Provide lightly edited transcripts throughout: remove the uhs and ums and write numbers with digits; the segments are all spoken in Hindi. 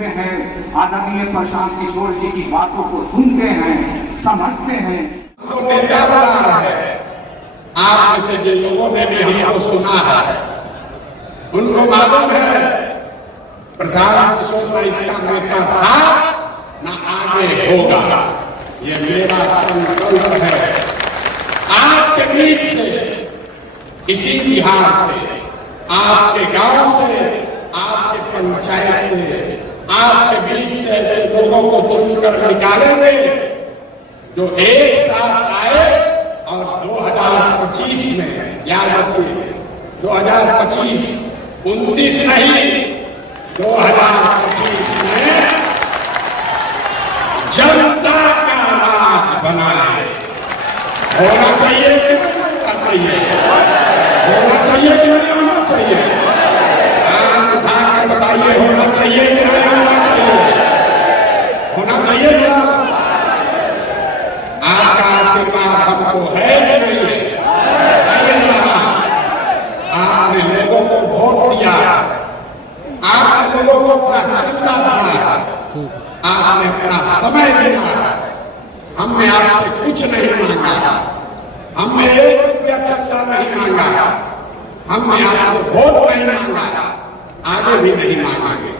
ढूंढते हैं, आदरणीय प्रशांत किशोर जी की बातों को सुनते हैं, समझते हैं। तो नेता बना रहा है। आप में से जिन लोगों ने भी हमको सुना है उनको मालूम है प्रशांत किशोर न इसका नेता था न आगे होगा। ये मेरा संकल्प है। आपके बीच से, इसी बिहार से, आपके गांव से, आपके पंचायत से, आपके बीच से ऐसे लोगों को चुनकर निकालेंगे जो एक साथ आए और 2025 में, याद रखिए 2025, 29 नहीं, 2025 में जनता का राज बनाए। होना चाहिए कि नहीं होना चाहिए? होना चाहिए कि नहीं होना चाहिए? हाथ उठाकर बताइए, होना चाहिए कि नहीं होना चाहिए? होना चाहिए क्या? आपका आशीर्वाद हमको है कि नहीं? आपने लोगों को वोट दिया, आपने लोगों को अपना चिंता दिया, आपने अपना समय दिया। हमने आपसे कुछ नहीं मांगा, हमने 1 रुपया चर्चा नहीं मांगा, हमने आपसे वोट नहीं मांगा, आगे भी नहीं मांगेंगे।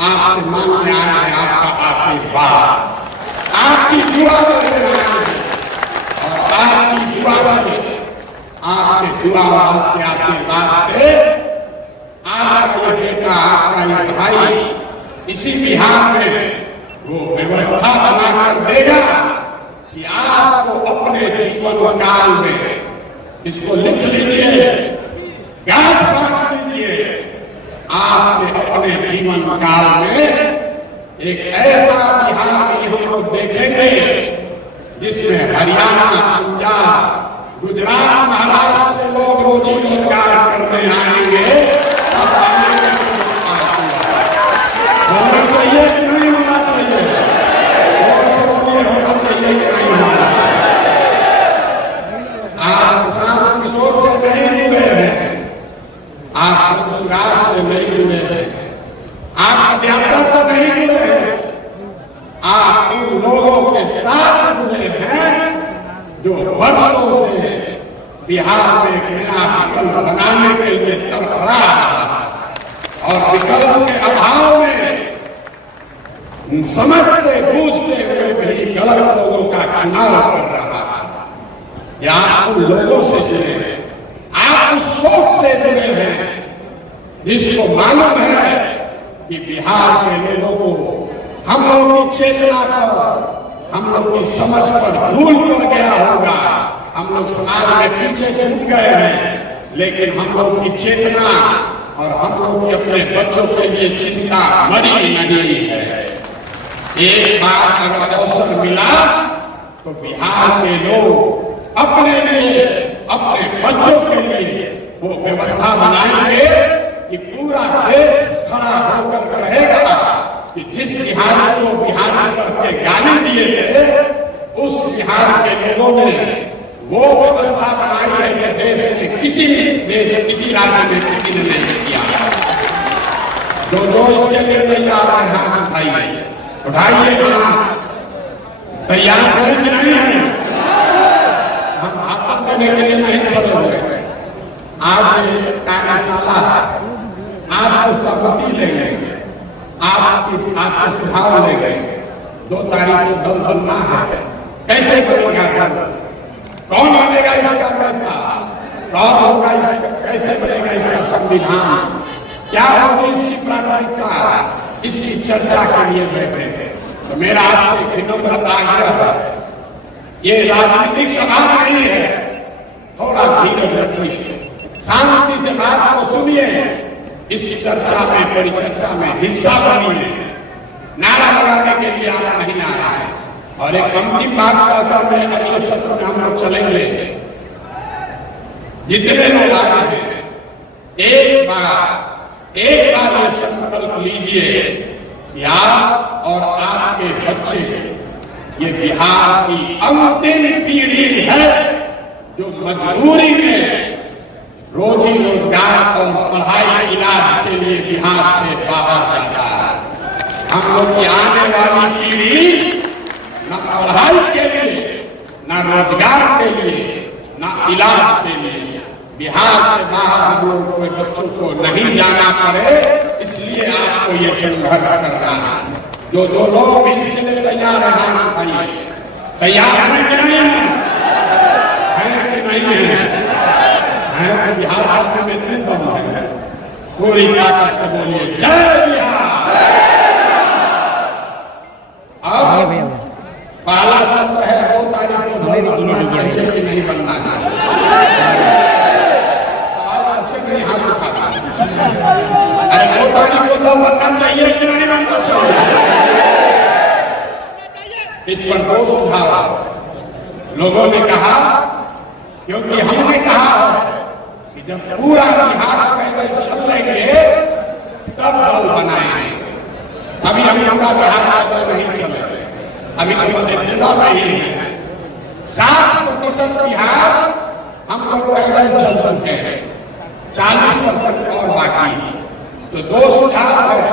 आपसे मांगने आए हैं आपका आशीर्वाद, आपकी दुआ और आपकी दुआ से, आपके दुआ और आपके आशीर्वाद से आपका ये बेटा, आपका ये भाई इसी बिहार में वो व्यवस्था बनाकर देगा कि आपको अपने जीवन काल में, इसको लिख लीजिए, याद रख लीजिए, आपने अपने जीवन काल में एक ऐसा बिहार हम लोग देखेंगे जिसमें हरियाणा, पंजाब, गुजरात, महाराष्ट्र से लोग रोजी रोजगार करने आएंगे। होना चाहिए कि नहीं होना चाहिए? होना चाहिए कि नहीं होना? आप प्रशांत किशोर से नहीं जुड़े हैं, आप गुजरात से नहीं जुड़े हैं, आप अध्यात्म से नहीं जुड़े हैं, आप उन लोगों के साथ जुड़े हैं जो वर्षों से बिहार में एक नया विकल्प बनाने के लिए तड़पड़ा रहा और विकल्प के अभाव में समझते बूझते हुए भी गलत लोगों का चुनाव कर रहा है। या आप उन लोगों से जुड़े हैं, आप उस सोच से जुड़े हैं जिसको मालूम है कि बिहार के लोगों को हम लोग की चेतना पर, हम लोग की समझ पर धूल पड़ गया होगा। हम लोग समाज में पीछे छूट गए हैं, लेकिन हम लोग की चेतना और हम लोग की अपने बच्चों के लिए चिंता मरी नहीं है। एक बार अगर अवसर मिला तो बिहार के लोग अपने लिए, अपने बच्चों के लिए वो व्यवस्था बनाएंगे कि पूरा देश खड़ा होकर कहेगा कि जिस बिहार को बिहार करके गाली दिए थे, उस बिहार के लोगों ने वो व्यवस्था बनाई है कि देश में किसी राज्य में किसी ने नहीं किया। जो इसके लिए तैयार है हाथ उठाइए, उठाइए हाथ। तैयार है कि नहीं है? हम हाथ करने के लिए नहीं खड़े हुए। आज कार्यशाला आपसे सहमति लेंगे, आपके सुझाव लेंगे। 2 तारीख को दल बनना है। कैसे बनेगा दल? कौन बनेगा इसका नेता? कौन होगा इसका? कैसे बनेगा इसका संविधान? क्या होगी इसकी प्राथमिकता? इसकी चर्चा के लिए बैठे हैं। तो मेरा आपसे विनम्र आग्रह है, ये राजनीतिक सभा नहीं है, थोड़ा धीरज रखिए, शांति से बात को सुनिए, इस चर्चा में, परिचर्चा में हिस्सा बनिए। नारा लगाने के लिए आप नहीं आए हैं। और एक अंतिम बात कहकर मैं अगले सत्र में हम लोग चलेंगे। जितने लोग आए हैं, एक बार ये संकल्प लीजिए कि आप और आपके बच्चे, ये बिहार की अंतिम पीढ़ी है जो मजबूरी में रोजी रोजगार और पढ़ाई इलाज के लिए बिहार से बाहर जाता है। हम लोग की आने वाली पीढ़ी न पढ़ाई के लिए, न रोजगार के लिए, न इलाज के लिए बिहार से बाहर हम लोग कोई बच्चों को नहीं जाना पड़े, इसलिए आपको ये संघर्ष करना है। जो लोग इसके लिए तैयार हैं, तैयार हैं कि नहीं है? कि नहीं है? तो बिहार राज्य में इतने दम है, पूरी ताकत से बोलिए जय बिहार। अब पहला सत्र है 2 तारीख को बनना चाहिए कि नहीं बनना चाहिए? सवाल आपसे नहीं हाथ उठा। अरे 2 तारीख को दल बनना चाहिए कि नहीं बनना चाहिए? इस पर 2 सुझाव लोगों ने कहा, क्योंकि हमने कहा कि जब पूरा बिहार पैदल चल लेंगे तब दल बनाएंगे। अभी हम पूरा बिहार पैदल नहीं चले, अभी तो मधेपुरा नहीं है। 60% बिहार हम लोग पैदल चल चुके हैं, 40% और बाकी। तो 2 सुझाव है।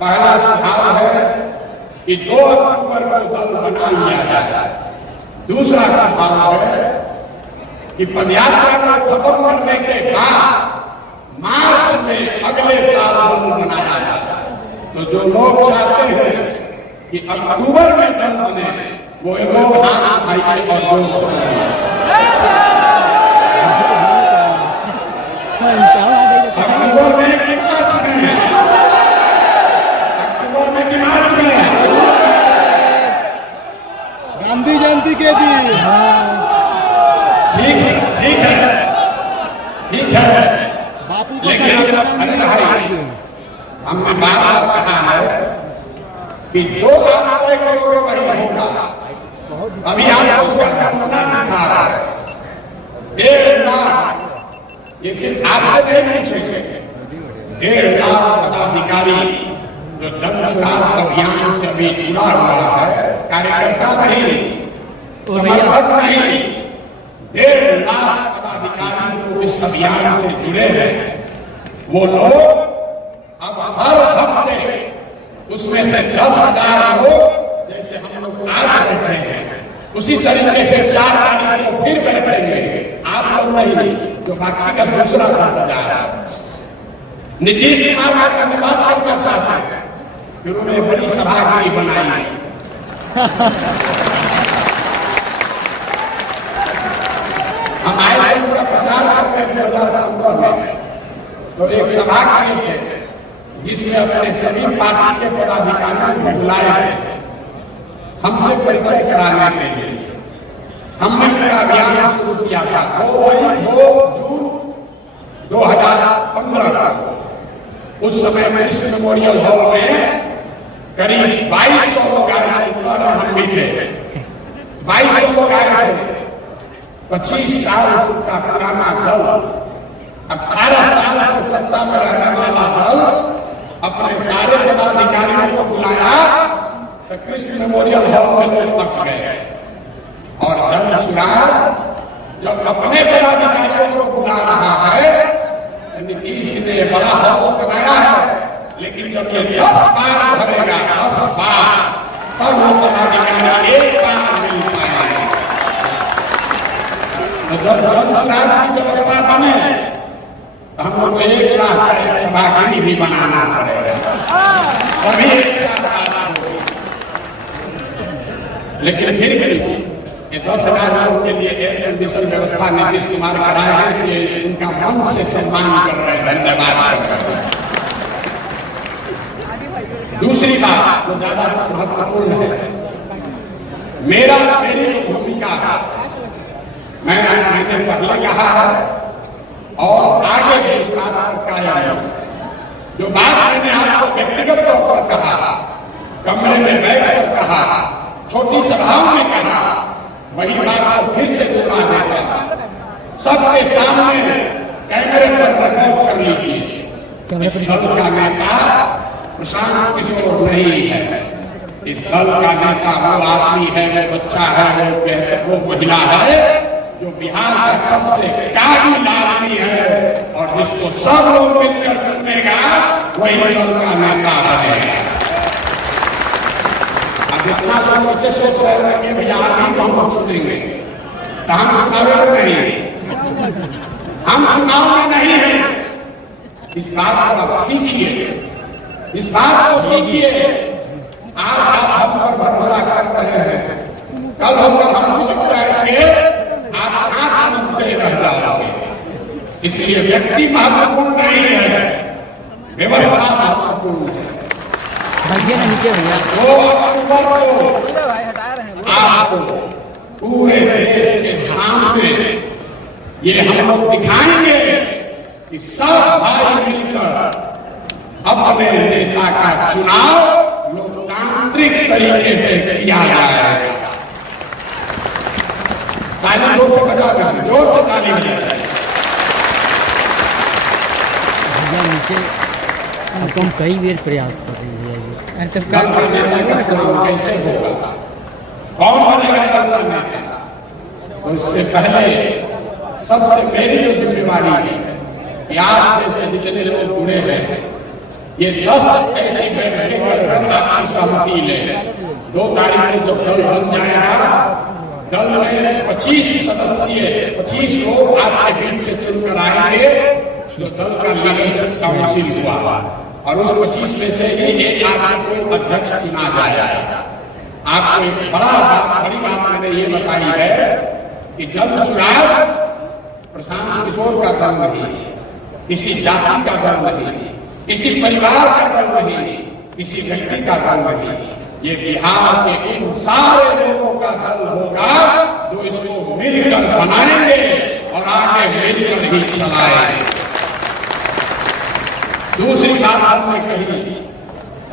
पहला सुझाव है कि 2 अक्टूबर को दल बना लिया जाए। दूसरा सुझाव है कि पदयात्रा को खत्म करने के बाद मार्च में अगले साल दल बनाया जाए। तो जो लोग चाहते हैं कि अक्टूबर में दल बने, वो लोग हाथ उठाइए और जोर से अक्टूबर में कि मार्च में? अक्टूबर में कि मार्च में? गांधी जयंती के दिन। ठीक है, ठीक है, ठीक है। बापू को लेकिन अरे भाई, हमने बार-बार कहा है कि जो आप तय करोगे वही होगा। अभी आप उसका नमूना दिखा रहा है। 1.5 लाख, ये सिर्फ आपसे नहीं पूछेंगे, 1.5 लाख पदाधिकारी जो जन सुराग अभियान से अभी जुड़ा हुआ है, कार्यकर्ता नहीं, समर्थक नहीं, 1.5 लाख पदाधिकारी जो इस अभियान से जुड़े हैं, वो लोग अब हर हफ्ते उसमें से 10,000 लोग, जैसे हम लोग आज बैठे हैं, उसी तरीके से 4 तारीख को फिर बैठेंगे। आप लोग नहीं, जो बाकी का दूसरा 10,000। नीतीश कुमार का धन्यवाद करना चाहते हैं, उन्होंने बड़ी सभा की बनाई। हम आए उनका प्रचार करते 2015 में, तो एक सभा किए थे जिसमें अपने सभी पार्टी के पदाधिकारियों को बुलाए थे हमसे परिचय कराने के लिए। हमने उनका अभियान शुरू किया था 2 जून 2015 को। उस समय में इस मेमोरियल हॉल में करीब 2200 लोग आए थे, हम भी थे। 2200 लोग आए थे। 25 साल का पुराना दल, 18 साल से सत्ता में रहने वाला दल अपने सारे पदाधिकारियों को बुलाया तो कृष्ण मेमोरियल हॉल में लोग पक गए। और जन सुराग जब अपने पदाधिकारियों को बुला रहा है, नीतीश जी ने बड़ा हॉल बनाया है, लेकिन जब ये 10 बार भरेगा, 10 बार, तब वो पदाधिकारी एक बार मिल पाएंगे। तो जब जन सुराग की व्यवस्था बने तो हम लोग को 1 लाख का एक सभागिनी भी बनाना पड़ेगा, तभी एक साथ बात होगी। लेकिन फिर भी ये 10,000 लोगों के लिए एयर कंडीशन व्यवस्था नीतीश कुमार कराए हैं, इसलिए उनका मन से सम्मान कर रहे हैं, धन्यवाद कर रहे हैं। दूसरी बात जो ज्यादा महत्वपूर्ण है, मेरी भूमिका मैंने पहले कहा है और आगे भी इस बात पर कायम है। जो बात मैंने आपको व्यक्तिगत तौर पर कहा, कमरे में बैठकर कहा, छोटी सभाओं में कहा, वही बात को फिर से दोहरा देगा। सबके सामने कैमरे पर रिकॉर्ड कर लीजिए। इस दल का नेता प्रशांत किशोर नहीं है। इस दल का नेता वो आदमी है, वो बच्चा है, वो महिला है जो बिहार का सबसे काबिल आदमी है और जिसको सब लोग मिलकर चुनेगा, वही दल का नेता बनेगा। कितना लोग इसे सोच रहे हैं कि भैया आप ही हम चुनेंगे, तो हम चुनाव में नहीं है, हम चुनाव में नहीं है। इस बात को आप सीखिए, इस बात को सीखिए। आज आप हम पर भरोसा कर रहे हैं, कल हमको लगता है कि आप आंख मुझते रह जाओगे। इसलिए व्यक्ति महत्वपूर्ण नहीं है, व्यवस्था महत्वपूर्ण है। 2 अक्टूबर को आपको पूरे देश के सामने ये हम लोग दिखाएंगे कि सब भाई मिलकर अपने नेता का चुनाव लोकतांत्रिक तरीके से किया जाएगा। ताली जोर से बजा कर, जोर से ताली बजाएं। नीचे हम कई बार प्रयास कर रही है दल का नेता का चुनाव कैसे होगा, कौन बनेगा दल का नेता, तो इससे पहले सबसे मेरी जो जिम्मेवारी है कि आप जैसे जितने लोग जुड़े हैं ये 10 ऐसी बैठकें कर आपकी सहमति लें। 2 तारीख को जब दल बन जाएगा, दल में 25 सदस्य 25 लोग आपके बीच से चुनकर आएंगे, जो दल का लीडरशिप काउंसिल हुआ, और उस 25 में से ही एक आदमी को अध्यक्ष चुना जाएगा। आपको एक बड़ी बात मैंने ये बताई है कि जन चुनाव प्रशांत किशोर का दल नहीं, किसी जाति का दल नहीं, किसी परिवार का दल नहीं, किसी व्यक्ति का दल नहीं, ये बिहार के इन सारे लोगों का दल होगा जो इसको मिलकर बनाएंगे और आगे मिलकर ही चलाएंगे। दूसरी बात आपने कही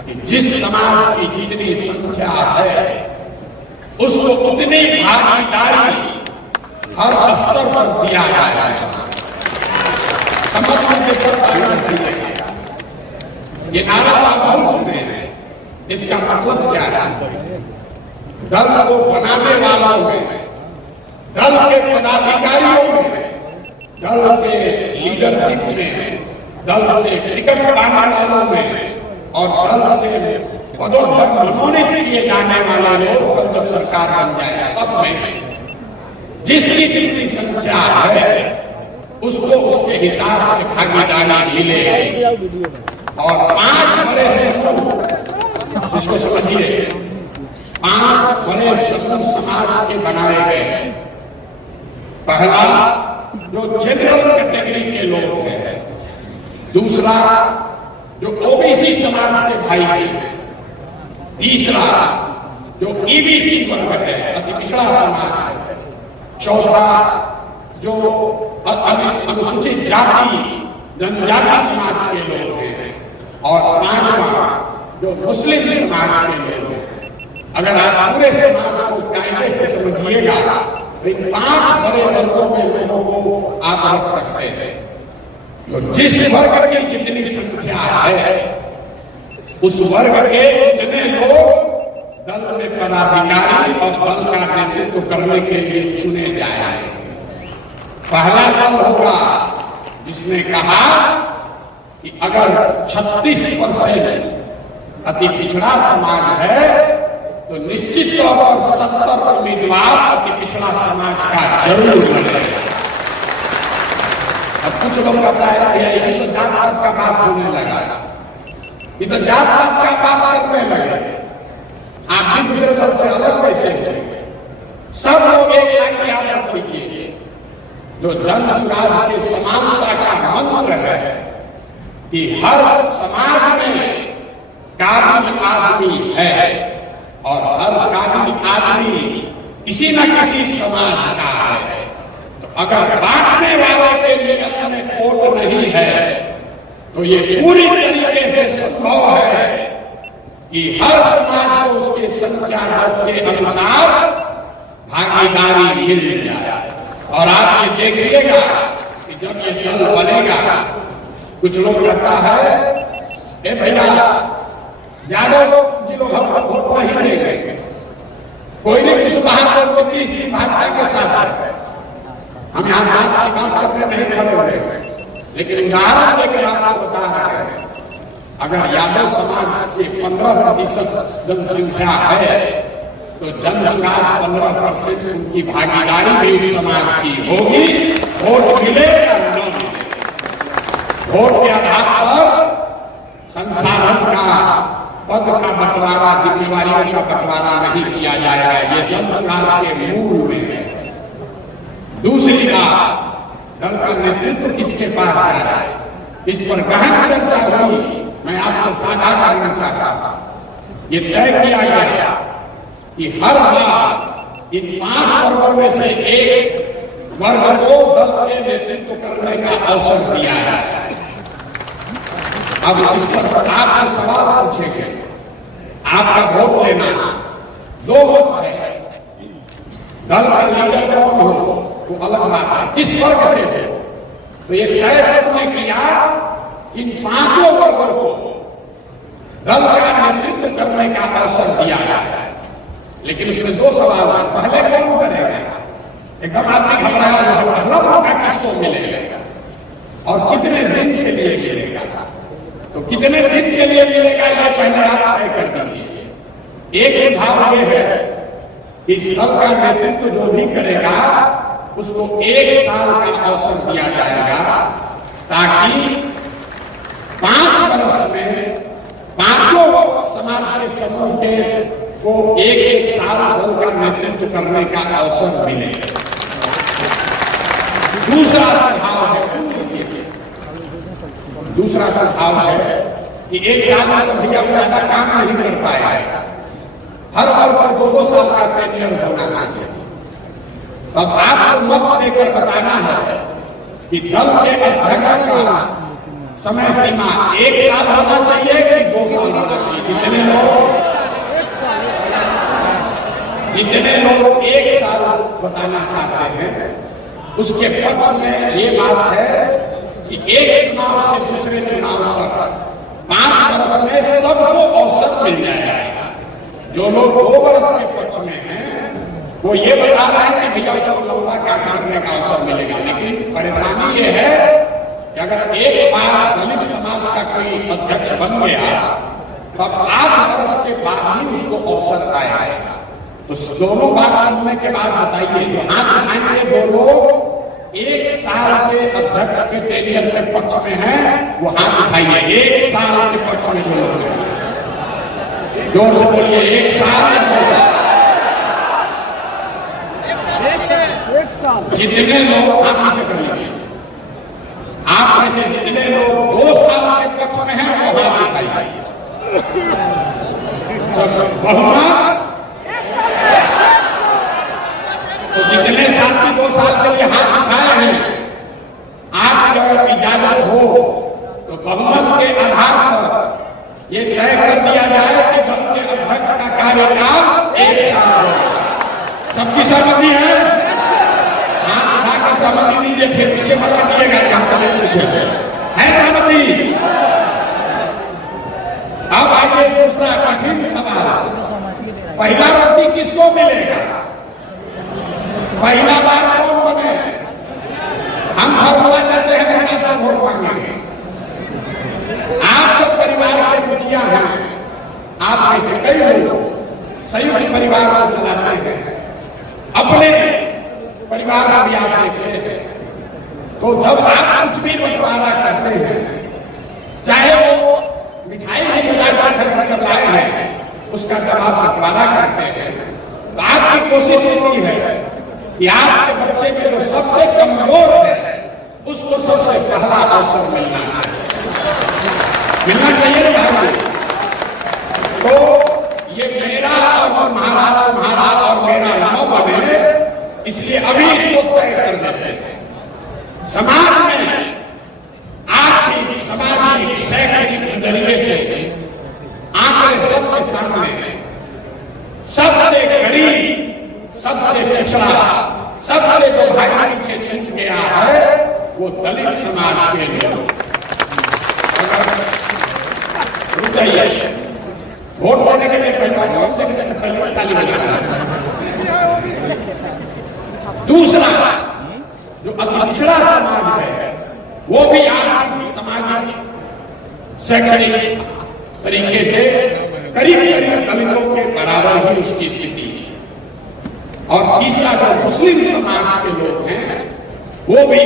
कि जिस समाज की जितनी संख्या है उसको उतनी भागीदारी हर स्तर पर दिया जाएगा, समर्थन के पर ये नारा आप बहुत सुने हैं। इसका मतलब क्या है? दल को बनाने वालों में, दल के पदाधिकारियों में, दल के लीडरशिप में, दल से टिकट पाने वालों में और दल से पदोन्नत मनोनीत किए जाने वाले लोग जब सरकार बन जाए, सब में जिसकी जितनी संख्या है उसको उसके हिसाब से भागीदारी मिलेगी। और 5 बड़े समूह, इसको समझिए, 5 बड़े समूह समाज के बनाए गए। पहला जो जनरल कैटेगरी के लोग हैं, दूसरा जो ओबीसी समाज के भाई हैं, तीसरा जो ईबीसी वर्ग है, अति पिछड़ा समाज है, चौथा जो अनुसूचित जाति जनजाति समाज के लोग हैं, और 5वां जो मुस्लिम समाज के लोग। अगर आप पूरे समाज को कायदे से समझिएगा तो इन 5 बड़े वर्गों में लोगों को आप रख सकते हैं। तो जिस वर्ग की जितनी संख्या है उस वर्ग के जितने लोग दल में पदाधिकारी और दल का नेतृत्व करने के लिए चुने जाएंगे। पहला दल होगा जिसने कहा कि अगर 36% अति पिछड़ा समाज है तो निश्चित तौर पर 70 उम्मीदवार अति पिछड़ा समाज का जरूर बनेगा। अब कुछ लोग कहता है ये तो जात पात का बात होने लगा, ये तो जात पात का बात करने लगे, आप भी दूसरे दल से अलग कैसे होंगे? सब लोग एक लाइन याद रख लीजिए, जो जन स्वराज के समानता का मंत्र है कि हर समाज में काबिल आदमी है और हर काबिल आदमी किसी न किसी समाज का है। तो अगर बांटने वाले के नियत में खोट नहीं है तो ये पूरी तरीके से संभव है कि हर समाज को उसके संख्या के अनुसार भागीदारी मिल जाए। और आप ये देखिएगा कि जब ये दल बनेगा, कुछ लोग कहता है ए भैया ज्यादा लोग जी लोग हमको वोट नहीं देंगे, कोई नहीं कुछ कहा तो 30 भाजपा के साथ है, हम यहाँ बात करने नहीं खड़े हो रहे। लेकिन उदाहरण लेकर आपको बता रहे हैं, अगर यादव समाज के 15% जनसंख्या है तो जनसुराज 15% उनकी भागीदारी भी उस समाज की होगी। वोट मिले या न मिले, वोट के आधार पर संसाधन का, पद का बंटवारा, जिम्मेवारियों का बंटवारा नहीं किया जाएगा। ये जनसुराज के मूल में है। दूसरी बात, दल का नेतृत्व किसके पास है, इस पर गहन चर्चा हुई। मैं आपसे साझा करना चाहता हूं, ये तय किया गया कि हर बार इन 5 वर्गों में से एक वर्ग को दल के नेतृत्व करने का अवसर दिया है। अब इस पर आपसे सवाल पूछेंगे, आपका वोट लेना 2 वोट है। दल का लीडर कौन हो वो अलग बात है, किस वर्ग से हो। तो ये तय सबने किया इन 5 वर्गों को दल का नेतृत्व करने का अवसर दिया गया है। लेकिन उसमें 2 सवाल है। पहले कौन करेगा, एकदम आदमी घबराया, पहला मौका किसको मिलेगा और कितने दिन के लिए मिलेगा। तो कितने दिन के लिए मिलेगा ये पहले आप तय कर दीजिए। एक सुझाव ये है कि इस दल का नेतृत्व जो भी करेगा उसको 1 साल का अवसर दिया जाएगा, ताकि 5 वर्ष में 5 समाज के समूह के को 1-1 साल दल का नेतृत्व करने का अवसर मिले। दूसरा सुझाव है कि 1 साल में तो भैया ज्यादा काम नहीं कर पाएगा, हर वर्ग पर 2-2 साल का टेन्योर होना चाहिए। तब आपको मत देकर बताना है कि दल के अध्यक्ष का समय सीमा 1 साल होना चाहिए कि 2 साल होना चाहिए। जितने लोग 1 साल बताना चाहते हैं उसके पक्ष में ये बात है कि एक चुनाव से दूसरे चुनाव तक 5 वर्ष में सबको अवसर मिल जाएगा। जो लोग 2 वर्ष के पक्ष में हैं वो ये बता रहे हैं कि भैया उसको लंबा काम करने का अवसर मिलेगा। लेकिन परेशानी ये है कि अगर एक बार दलित समाज का कोई अध्यक्ष बन गया तब 8 वर्ष के बाद ही उसको अवसर आएगा। तो दोनों बात सुनने के बाद बताइए, जो हाथ उठाएंगे जो लोग 1 साल के अध्यक्ष के टेन्योर के पक्ष में हैं वो हाथ उठाइए। 1 साल के पक्ष में जो लोग हैं, जोर से बोलिए 1 साल। जितने लोग हाथ नीचे कर लीजिए, आप में से जितने लोग 2 साल के पक्ष में हैं वो हाथ उठाइए। बहुमत तो जितने साथी 2 साल के लिए हाथ उठाए हैं, आपकी अगर इजाजत हो तो बहुमत के आधार पर यह तय कर दिया जाए कि दल के अध्यक्ष का कार्यकाल 1 साल हो। सबकी सहमति है? हाथ उठाकर सहमति दीजिए, फिर पीछे मत हटिएगा कि हम सब पूछे है सहमति। अब आइए दूसरा कठिन सवाल, पहला रोटी किसको मिलेगा, पहला बार कौन बने। हम फॉर्मूला करते हैं बिना वोट मांगेंगे। आप जब परिवार के मुखिया हैं, आप में से कई लोग संयुक्त परिवार को चलाते हैं, अपने परिवार का भी आप देखते हैं। तो जब आप कुछ भी बंटवारा करते हैं, चाहे वो मिठाई की बाजार से खरीद कर लाए हैं, उसका जब आप बंटवारा करते हैं तो आपकी कोशिश होती है कि आपके बच्चे के जो सबसे कमजोर है उसको सबसे पहला अवसर मिलना चाहिए ना भाई। तो ये मेरा और तुम्हारा और मेरा न बने, इसलिए अभी इसको तय कर देते हैं। समाज में आर्थिक, सामाजिक, शैक्षणिक नजरिए से आंकड़े सबके सामने, सबसे गरीब, सबसे पिछड़ा, सबसे जो भाई पीछे छूट गया है वो दलित समाज के लोग। वोट देने के लिए पहले ताली बजाना। दूसरा जो पिछड़ा समाज है वो भी आर्थिक, सामाजिक, शैक्षणिक तरीके से करीब करीब दलितों के बराबर ही उसकी स्थिति है। और तीसरा जो मुस्लिम समाज के लोग हैं वो भी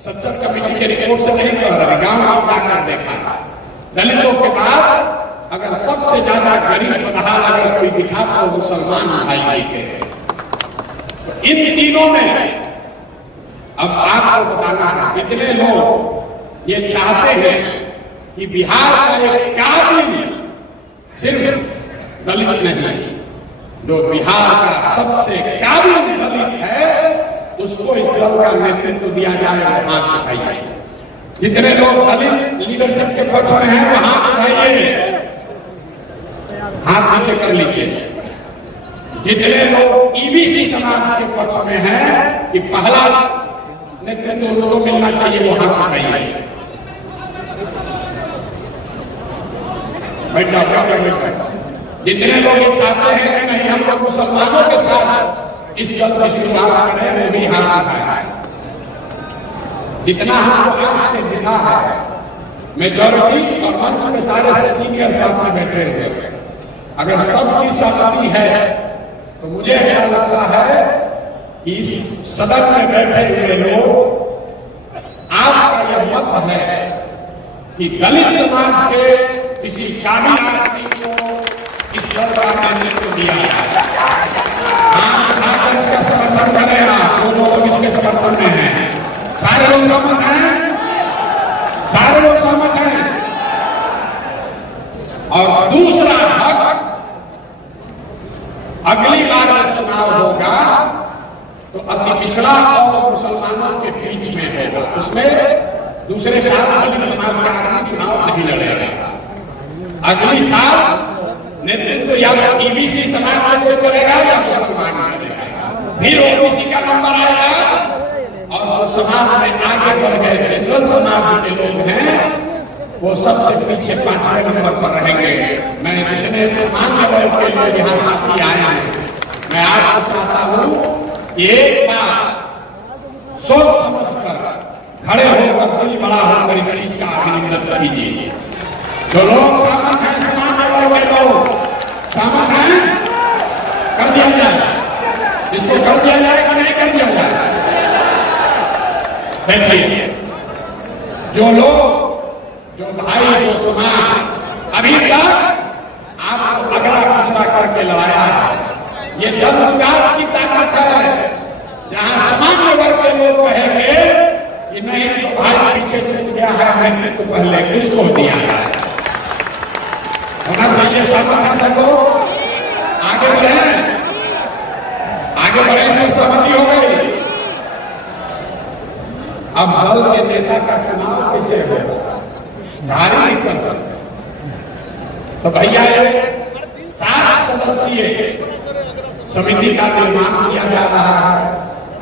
सच्चर कमेटी के रिपोर्ट से नहीं कह रहे, गांव गांव जाकर देखा दलितों के बाद अगर सबसे ज्यादा गरीब बदहाल अगर कोई दिखा तो मुसलमान भाई के। तो इन तीनों में अब आपको बताना है कितने लोग ये चाहते हैं कि बिहार का एक काबिल सिर्फ दलित नहीं, जो बिहार का सबसे काबिल दलित है उसको इस दल का नेतृत्व दिया जाए, हाथ उठाइए। जितने लोग दलित लीडरशिप के पक्ष में हैं वो हाथ उठाइए, हाथ नीचे कर लीजिए। जितने लोग ईबीसी समाज के पक्ष में हैं कि पहला नेतृत्व उनको मिलना चाहिए वो हाथ उठाइए। बैठ जाओ। जितने लोग ये चाहते हैं कि नहीं हम लोग मुसलमानों के साथ इस दल की शुरुआत करें वो भी हाथ उठाए। जितना हमको आंख से दिखा है मेजॉरिटी और मंच के सारे सीनियर साथ में बैठे हुए, अगर सबकी सहमति है तो मुझे ऐसा लगता है कि इस सदन में बैठे हुए लोग आपका यह मत है कि दलित समाज के किसी काबिल आदमी को इस दल का नेतृत्व दिया जाए। इसका समर्थन करें आप, वो लोग इसके समर्थन में हैं। सारे लोग सहमत हैं, सारे लोग सहमत हैं। और दूसरा हक, अगली बार जब चुनाव होगा तो अति पिछड़ा और मुसलमानों के बीच में होगा, उसमें दूसरे साल दलित समाज का आदमी चुनाव नहीं लड़ेगा। अगली साल नेतृत्व या तो ईबीसी समाज से कोई करेगा या मुसलमान करेगा, फिर ओबीसी का नंबर आएगा और वो समाज में आगे बढ़ गए जनरल समाज के लोग हैं वो सबसे पीछे 5वें नंबर पर रहेंगे। मैं जितने सामान्य वर्ग के लोग यहाँ साथी आए हैं मैं आपसे चाहता हूँ एक बार सोच समझ कर खड़े होकर दिल बड़ा होकर इस चीज का अभिनंदन कीजिए। जो लोग सहमत हैं, सामान्य वर्ग के लोग सहमत हैं, कर दिया जाए। इसको कर दिया जाए कि नहीं कर दिया जाए? देखिए, जो लोग, जो भाई, जो समाज अभी तक आपको अगला पिछड़ा करके लड़ाया है, ये जनजुगाड़ की ताकत है। जहां सामान्य वर्ग के लोग कहेंगे कि नहीं तो भाई पीछे छूट गया है, मैंने तो पहले किसको दिया है, होना चाहिए सबको आगे बढ़े, आगे बढ़े, इसमें सहमति हो गई। अब दल के नेता का चुनाव कैसे होगा? भारी दिक्कत। तो भैया 7 सदस्यीय समिति का निर्माण किया जा रहा है,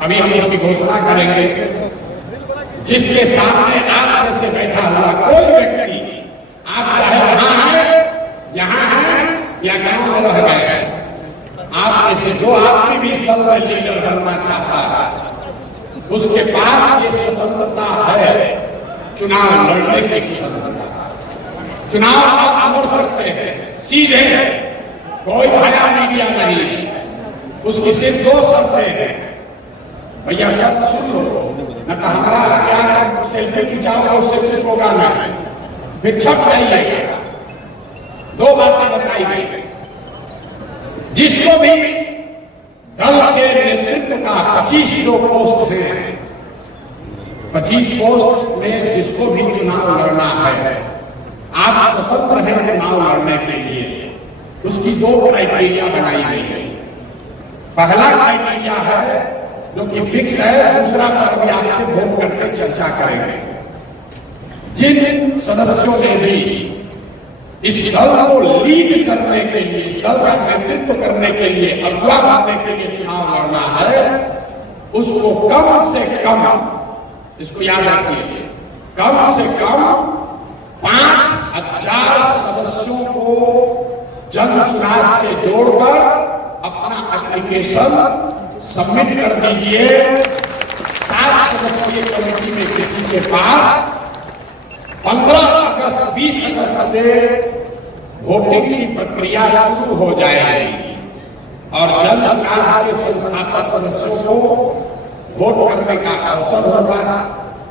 अभी हम इसकी घोषणा करेंगे, जिसके सामने आप जैसे बैठा हुआ कोई व्यक्ति, आप चाहे वहां है, यहाँ है या गांव में रह गए हैं, आप ऐसे जो आदमी भी इस दल में लीडर बनना चाहता है उसके पास ये स्वतंत्रता है, चुनाव लड़ने की स्वतंत्रता। चुनाव आप लड़ सकते हैं सीधे, कोई भया मीडिया नहीं, उसकी सिर्फ 2 शर्तें हैं। भैया शर्त सुन लो, न तो हमारा क्या सेल्फी खिंचाओ उससे कुछ होगा नहीं, फिर छप जाइएगा। 2 बातें बताई गई, जिसको भी दल के नेतृत्व का 25 जो पोस्ट है, 25 पोस्ट में जिसको भी चुनाव लड़ना है, आप स्वतंत्र हैं चुनाव लड़ने के लिए। उसकी 2 क्राइटेरिया बनाई गई है। पहला क्राइटेरिया है जो कि फिक्स है, दूसरा पर भी आपसे वोट करके चर्चा करेंगे। जिन सदस्यों ने भी इस दल को लीड करने के लिए, इस दल का नेतृत्व करने के लिए, अगुवा बनने के लिए चुनाव लड़ना है, उसको कम से कम, इसको याद रखिए, कम से कम 5000 सदस्यों को जन सुराग से जोड़कर अपना एप्लीकेशन सबमिट कर दीजिए। 7 सदस्यीय कमेटी में किसी के पास 15 अगस्त 20 अगस्त से वोटिंग की प्रक्रिया शुरू हो जाएगी। और जन सुराज के संस्थापक सदस्यों को वोट करने का अवसर होगा।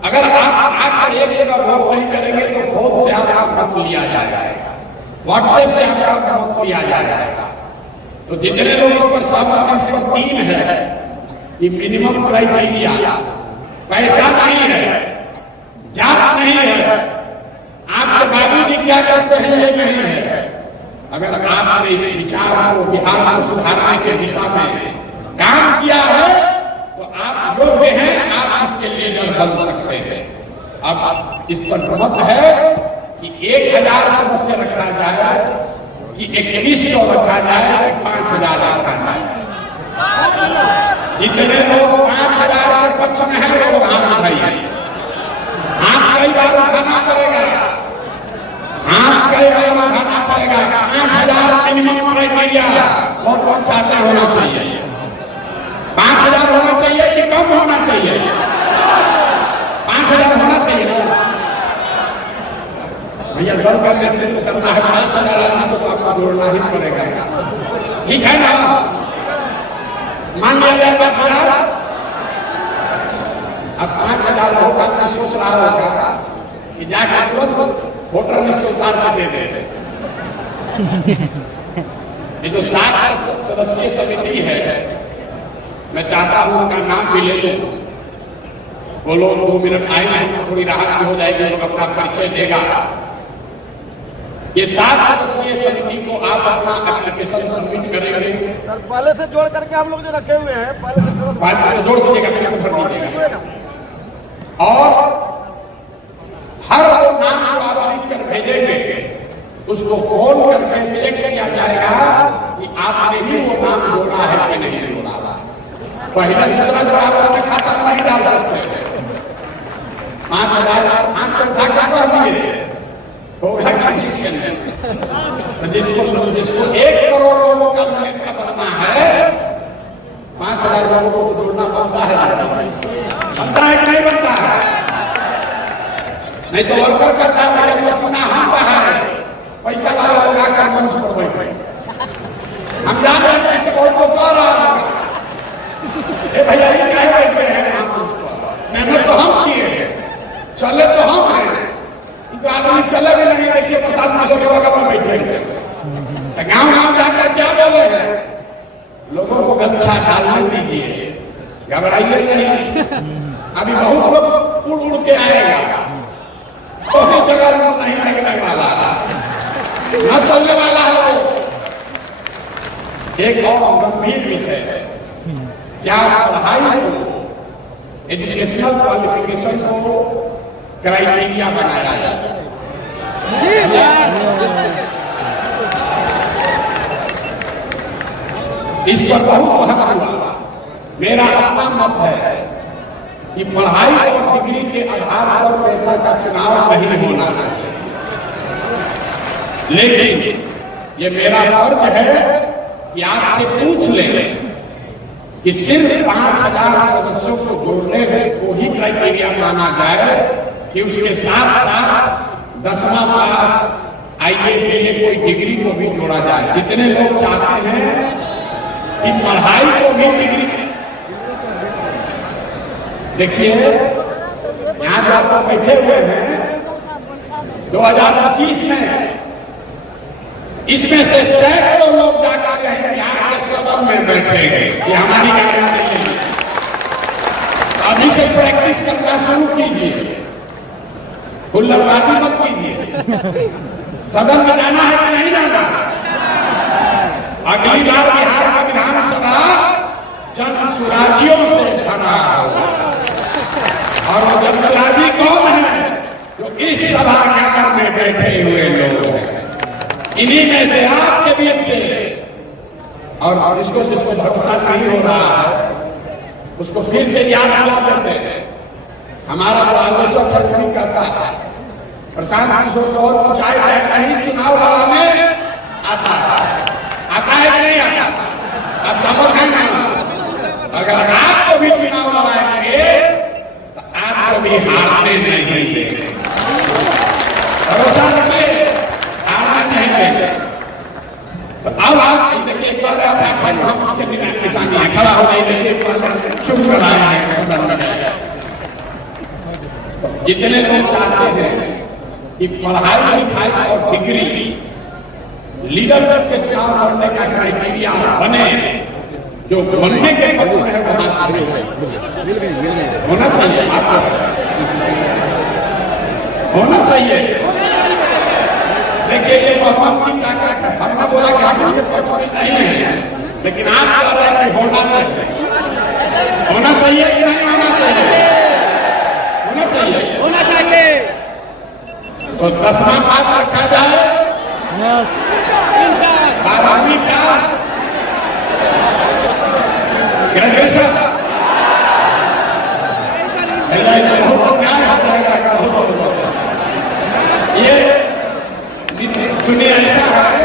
अगर आप आकर एक जगह वोट नहीं करेंगे तो वोट से आपका मत लिया जाएगा, व्हाट्सएप से आपका मत लिया जाएगा। तो जितने लोग इस पर सहमत हैं, इस पर 3 है कि मिनिमम क्राइटेरिया, पैसा नहीं है, जात नहीं है, आपके बाबूजी क्या करते हैं ये नहीं है। अगर आपने इस विचार को बिहार को सुधारने के दिशा में काम किया है तो आप योग्य हैं, आप इसके लीडर बन सकते हैं। अब इस पर मत है कि 1000 सदस्य रखा जाए कि 2100 रखा जाए कि 5000 रखा जाए। जितने लोग 5000 के पक्ष में है लोग हाथ उठाइए। हाथ कई बार उठाना पड़ेगा, हाथ कई बार उठाना पड़ेगा। 5000 मिनिमम क्राइटेरिया कौन चाहते होना चाहिए? 5000 होना चाहिए कि कम होना चाहिए? 5000 होना चाहिए ना भैया। दल का नेतृत्व करना है, 5000 आदमी तो आपको जोड़ना ही पड़ेगा, ठीक है ना? मान लिया जाए 5000। अब 5000 लोग आदमी सोच रहा होगा कि जाकर तुरंत वोटर लिस्ट उतार के दे दे। ये जो 7 सदस्यीय समिति है, मैं चाहता हूं उनका नाम भी ले लूं। वो लोग 2 मिनट आएंगे तो थोड़ी राहत भी हो जाएगी, लोग अपना परिचय देगा। ये 7 सदस्यीय समिति को आप अपना एप्लीकेशन सबमिट करेंगे। पहले से जोड़ करके हम लोग जो रखे हुए हैं, पहले से जोड़ दीजिएगा, दीजिएगा। और हर वो नाम को आप लिख कर भेजेंगे, उसको फोन करके चेक किया जाएगा कि आपने ही वो नाम जोड़ा है कि नहीं जोड़ा। पहला दूसरा जो आप अपने खाता में नहीं डाल सकते। 5000 हाथ पर उठाकर कह दिए होगा किसी से नहीं। जिसको 1 करोड़ लोगों का नेता बनना है, 5000 लोगों को तो जोड़ना बनता है कि नहीं बनता है? नहीं तो वर्कर करता है पसीना हम है, पैसा वाला लोग आकर मंच पर बैठे। हम जान रहे हैं पीछे बहुत लोग कह रहा है भैया ये क्या बैठे हैं मंच पर? मेहनत तो हम किए हैं, चले तो हम हैं, तो आदमी चले भी नहीं। देखिए 50 के बगल में बैठे गाँव गाँव जाकर क्या बोले हैं? लोगों को गच्छा डालने दीजिए, घबराइए नहीं। अभी बहुत लोग उड़ उड़ के आएगा, कोई जगह नहीं लगने वाला, न चलने वाला है वो। एक और गंभीर विषय है, क्या पढ़ाई को, एजुकेशनल क्वालिफिकेशन को क्राइटेरिया बनाया जाए। इस पर बहुत बहस हुआ। मेरा अपना मत है कि पढ़ाई और डिग्री के आधार पर नेता का चुनाव नहीं होना चाहिए, लेकिन ये मेरा फर्ज है कि आपसे पूछ लें कि सिर्फ 5000 सदस्यों को जोड़ने को ही क्राइटेरिया माना जाए कि उसके साथ साथ 10वां पास IAA कोई डिग्री को भी जोड़ा जाए। जितने लोग चाहते हैं कि पढ़ाई को भी डिग्री, देखिए यहाँ जो आप बैठे हुए हैं 2025 में, इसमें से सैकड़ों लोग जाकर कहीं बिहार के सदन में बैठेंगे। ये हमारी गारंटी है। अभी से प्रैक्टिस करना शुरू कीजिए, हुल्लड़बाजी मत कीजिए। सदन में जाना है कि नहीं जाना? अगली बार बिहार का विधानसभा जन सुराजियों से भरा होगा। और वो जनसुराजी कौन है? जो इस सभागार में बैठे हुए लोग हैं। इन्हीं में से आपके बीच से, और जिसको भरोसा नहीं हो रहा है उसको फिर से याद दिला देते हैं। हमारा जो आलोचक है कहता है प्रशांत किशोर को और पूछाए जाए नहीं चुनाव लड़ाने आता है कि नहीं आता? अब समझ है ना, अगर आपको भी चुनाव लड़ाएंगे तो आपको भी हारने नहीं देंगे। भरोसा रखिए, हारने नहीं देंगे। तो अब आप देखिए एक बार हम उसके किसान खड़ा हो गए, शुरू कराए हैं सदन में। जितने लोग चाहते हैं कि पढ़ाई लिखाई और डिग्री लीडरशिप के चुनाव करने का क्राइटेरिया बने, जो बनने के पक्ष में है वहां होना चाहिए, आपको होना चाहिए। देखिए ये बहुमत की ताकत है। हमने बोला कि हम इसके पक्ष में नहीं है, लेकिन आप कह रहे हैं कि होना चाहिए। होना चाहिए कि नहीं होना चाहिए? होना चाहिए, होना चाहिए। तो 10वां पास रखा जाए, 12वीं पास, ग्रेजुएशन, बहुत न्याय हो जाएगा। ये सुनिए, ऐसा है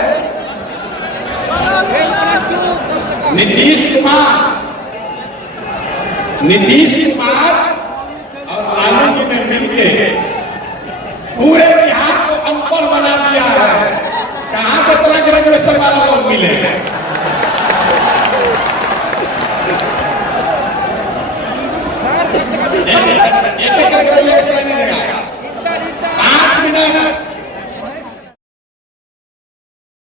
नीतीश कुमार और लालू जी ने मिलके पूरे बिहार को अनपढ़ बना दिया है। कहां से इतना ग्रेजुएशन वाला लोग मिले? एक ग्रेजुएशन नहीं देगा। 5 मिनट